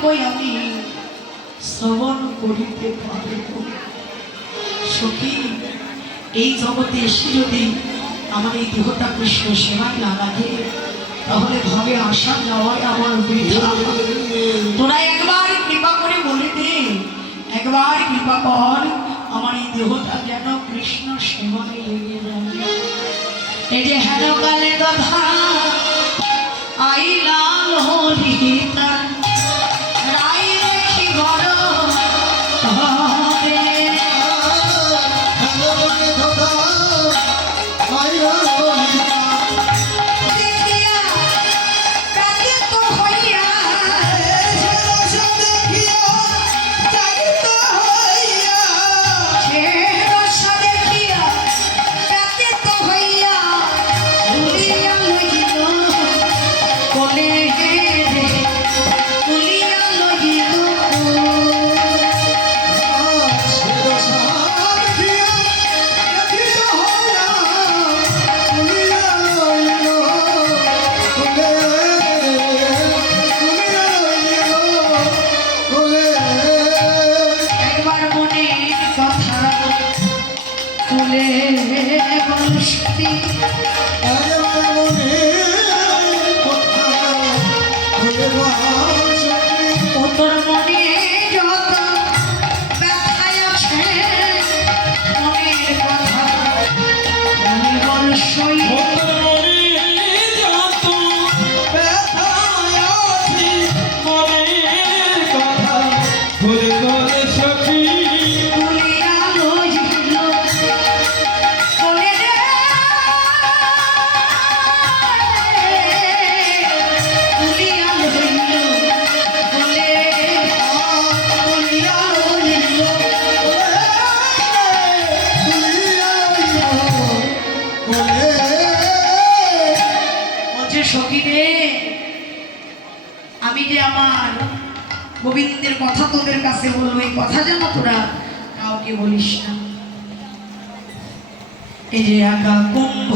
কই আমি শ্রবণ করিতে পারিব। সখী, এই জগতে এসে যদি আমার এই দেহটা কৃষ্ণ সেবায় না লাগে, তাহলে ভাবে আসা যাওয়ায় আমার বৃথা। তোরা একবার কৃপা করে বলে দে, একবার কৃপা কর আমার এই দেহটা যেন কৃষ্ণ সেবায় লেগে যায়। এই যে হেন কালে কথা আইলাম হরিতা রাই রেখি বড় আমি যে আমার গোবিন্দের কথা তোদের কাছে বলবো, এই কথা যেন তোরা কাউকে বলিস না। এই যে আকা কুম্ভ